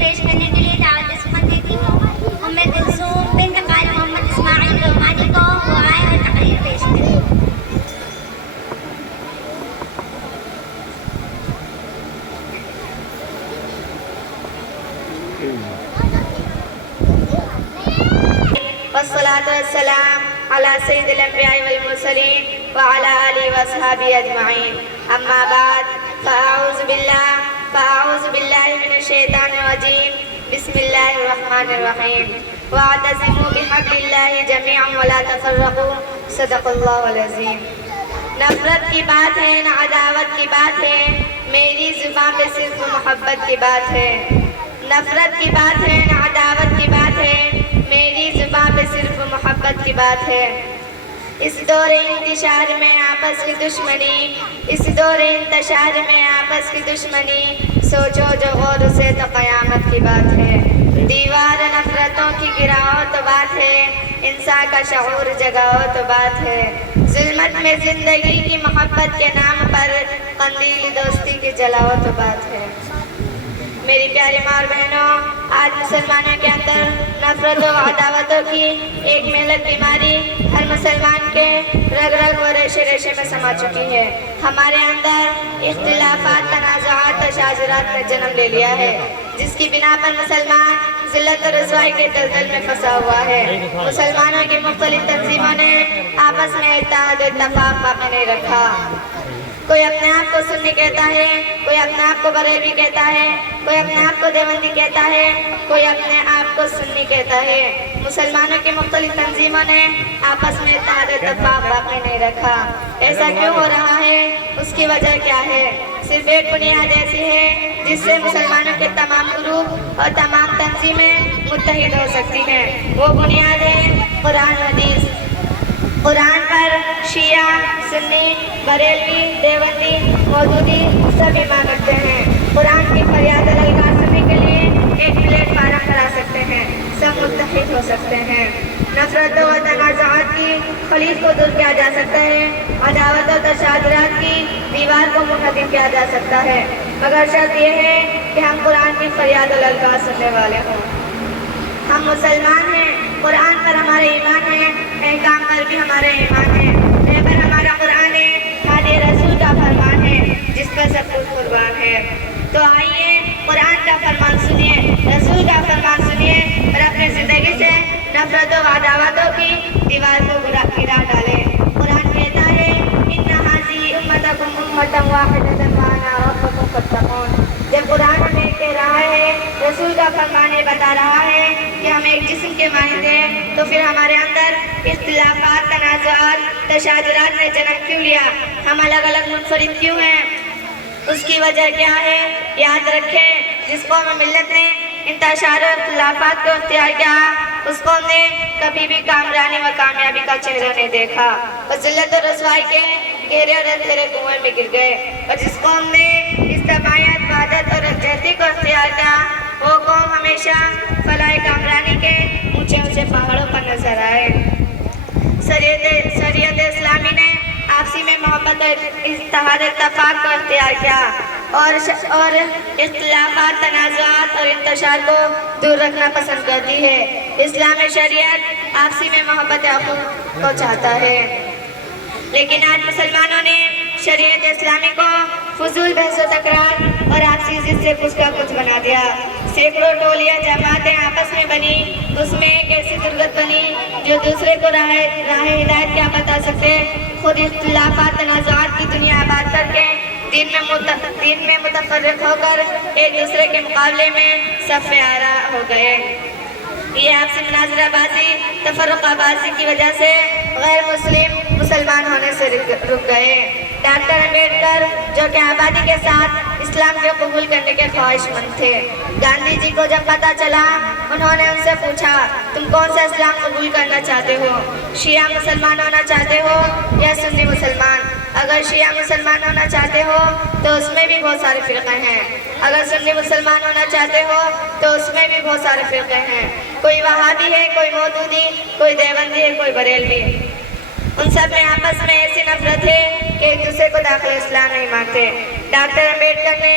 پیش کرنے کے لیے دعوت خط دیتی ہوں ام کلثوم بنت قاری محمد اسماعیل رومانی کو وہ آئے اور تقریر پیش کریں۔ والصلاة والسلام على سيد الأنبياء والمرسلين وعلى آله وأصحابه أجمعين أما بعد فأعوذ بالله من الشيطان الرجيم بسم الله الرحمن الرحيم واعتصموا بحبل الله جميعا ولا تفرقوا صدق الله العظيم۔ نفرت کی بات ہے نہ عداوت کی بات ہے، میری زبان پہ صرف محبت کی بات ہے۔ نفرت کی بات ہے نہ عداوت کی بات ہے، میری زبان پہ صرف محبت کی بات ہے۔ اس دور انتشار میں آپس کی دشمنی، اس دور انتشار میں آپس کی دشمنی، سوچو جو غور سے تو قیامت کی بات ہے۔ دیوار نفرتوں کی گراؤ تو بات ہے، انسان کا شعور جگاؤ تو بات ہے۔ ظلمت میں زندگی کی محبت کے نام پر قندیل دوستی کی جلاؤ تو بات ہے۔ میری پیاری ماں اور بہنوں، آج مسلمانوں کے اندر نفرتوں و عداوتوں کی ایک مہلک بیماری ہر مسلمان کے رگ رگ و ریشے ریشے میں سما چکی ہے۔ ہمارے اندر اختلافات، تنازعات، تشاجرات نے جنم لے لیا ہے، جس کی بنا پر مسلمان ذلت و رسوائی کے دلدل میں پھنسا ہوا ہے۔ مسلمانوں کی مختلف تنظیموں نے آپس میں اتحاد و اتفاق باقی نہیں رکھا۔ کوئی اپنے آپ کو سنی کہتا ہے، کوئی اپنے آپ کو بریلوی کہتا ہے، کوئی اپنے آپ کو دیوبندی کہتا ہے، کوئی اپنے آپ کو سنی کہتا ہے۔ مسلمانوں کی مختلف تنظیموں نے آپس میں اتحاد و اتفاق باقی نہیں رکھا۔ ایسا کیوں ہو رہا ہے؟ اس کی وجہ کیا ہے؟ صرف ایک بنیاد ایسی ہے جس سے مسلمانوں کے تمام گروپ اور تمام تنظیمیں متحد ہو سکتی ہیں۔ وہ بنیاد ہے قرآن و حدیث۔ قرآن پر شیعہ، سنی، بریلوی، دیوبندی، مودودی سب ایمان رکھتے ہیں۔ قرآن کی فریاد الگار سننے کے لیے ایک پلیٹ فارم کرا سکتے ہیں، سب متحد ہو سکتے ہیں۔ نفرتوں و تنازعات کی خلیج کو دور کیا جا سکتا ہے، عداوت و تشاجرات کی دیوار کو منہدم کیا جا سکتا ہے، مگر شرط یہ ہے کہ ہم قرآن کی فریاد الگار سننے والے ہوں۔ ہم مسلمان ہیں، قرآن پر ہمارے ایمان ہے، احکام پر بھی ہمارے ایمان ہے، پر ہمارا قرآن ہے، ہمارے رسول کا فرمان ہے جس پر سب کچھ قربان ہے۔ تو آئیے قرآن کا فرمان سنیے، رسول کا فرمان سنیے اور اپنے زندگی سے نفرتوں و عداوتوں کی دیوار کو گرا ڈالیں۔ قرآن کہتا ہے ان ھذہ امتکم امۃ واحدۃ وانا ربکم فاتقون۔ جب قرآن ہمیں کہہ رہا ہے، رسول کا فرمان یہ بتا رہا ہے کہ ہم ایک جسم کے مانند ہیں، تو پھر ہمارے اندر اختلافات، تنازعات، تشاجرات نے جنم کیوں لیا؟ ہم الگ الگ منفرد کیوں ہیں؟ اس کی وجہ کیا ہے؟ یاد رکھیں، جس قوم و ملت نے انتشار و اختلافات کو اختیار کیا، اس قوم نے کبھی بھی کامرانی و کامیابی کا چہرہ نہیں دیکھا، اور ذلت و رسوائی کے گہرے اور اندھیرے کنویں میں گر گئے۔ اور جس قوم نے اجتماعیت، وحدت اور یکجہتی کو اختیار کیا، وہ قوم ہمیشہ فلاح کامرانی کے اونچے اونچے پہاڑوں پر نظر آئے۔ شریعت اسلامی نے آپسی میں محبت اور اتحاد اتفاق کو اختیار کیا اور اختلافات، تنازعات اور انتشار کو دور رکھنا پسند کرتی ہے۔ اسلامی شریعت آپسی میں محبت اخوت کو چاہتا ہے، لیکن آج مسلمانوں نے شریعت اسلامی کو فضول بحث و تکرار اور آپسی ضد سے کچھ کا کچھ بنا دیا۔ سینکڑوں ٹولیاں، جماعتیں آپس میں بنی، اس میں ایک ایسی درگت بنی جو دوسرے کو راہ ہدایت کیا بتا سکتے، خود اختلافات، تنازعات کی دنیا آباد کر کے دین میں متفرق ہو کر ایک دوسرے کے مقابلے میں صف آرا ہو گئے۔ یہ آپسی مناظرہ بازی، تفرقہ بازی کی وجہ سے غیر مسلمان ہونے سے رک گئے۔ ڈاکٹر امبیڈکر، جو کہ آبادی کے ساتھ اسلام کو قبول کرنے کے خواہش مند تھے، گاندھی جی کو جب پتہ چلا، انہوں نے ان سے پوچھا تم کون سا اسلام قبول کرنا چاہتے ہو، شیعہ مسلمان ہونا چاہتے ہو یا سنی مسلمان؟ اگر شیعہ مسلمان ہونا چاہتے ہو تو اس میں بھی بہت سارے فرقے ہیں، اگر سنی مسلمان ہونا چاہتے ہو تو اس میں بھی بہت سارے فرقے ہیں، کوئی وہابی ہے، کوئی مودودی، کوئی دیوبندی ہے، کوئی بریلوی۔ ان سب میں آپس میں ایسی نفرت ہے کہ ایک دوسرے کو داخل اسلام نہیں مانتے۔ ڈاکٹر امبیڈکر نے